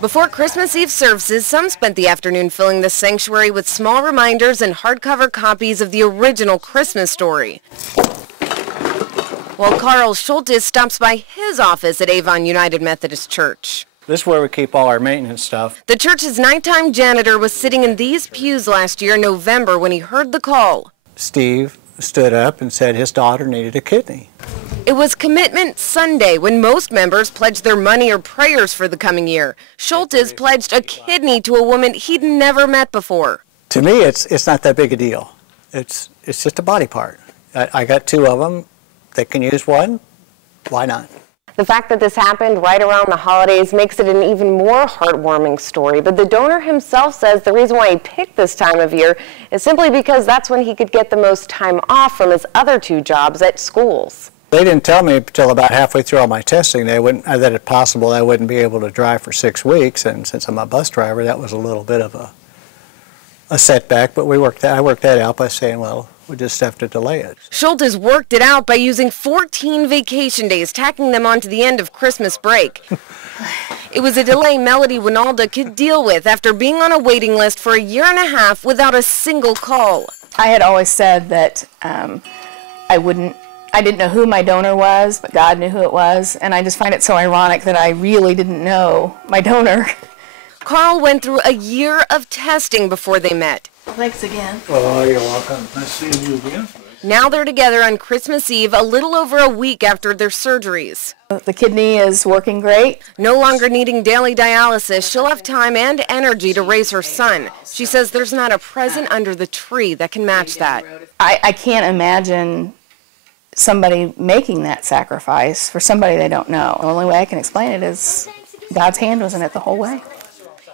Before Christmas Eve services, some spent the afternoon filling the sanctuary with small reminders and hardcover copies of the original Christmas story. While Carl Schultes stops by his office at Avon United Methodist Church. This is where we keep all our maintenance stuff. The church's nighttime janitor was sitting in these pews last year in November when he heard the call. Steve stood up and said his daughter needed a kidney. It was Commitment Sunday when most members pledged their money or prayers for the coming year. Schultes pledged a kidney to a woman he'd never met before. To me, it's not that big a deal. It's just a body part. I got two of them. They can use one. Why not? The fact that this happened right around the holidays makes it an even more heartwarming story, but the donor himself says the reason why he picked this time of year is simply because that's when he could get the most time off from his other two jobs at schools. They didn't tell me until about halfway through all my testing that it's possible I wouldn't be able to drive for 6 weeks, and since I'm a bus driver, that was a little bit of a setback, but I worked that out by saying, well, we just have to delay it. Schultes worked it out by using 14 vacation days, tacking them onto the end of Christmas break. It was a delay Melody Winalda could deal with after being on a waiting list for a year and a half without a single call. I had always said that I didn't know who my donor was, but God knew who it was, and I just find it so ironic that I really didn't know my donor. Carl went through a year of testing before they met. Thanks again. Oh, you're welcome. Nice seeing you again. Now they're together on Christmas Eve, a little over a week after their surgeries. The kidney is working great. No longer needing daily dialysis, she'll have time and energy to raise her son. She says there's not a present under the tree that can match that. I can't imagine somebody making that sacrifice for somebody they don't know. The only way I can explain it is God's hand was in it the whole way.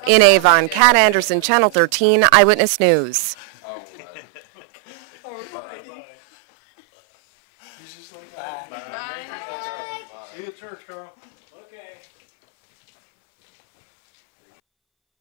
In Avon, Kat Anderson, Channel 13, Eyewitness News. See you at church, Carl. Okay.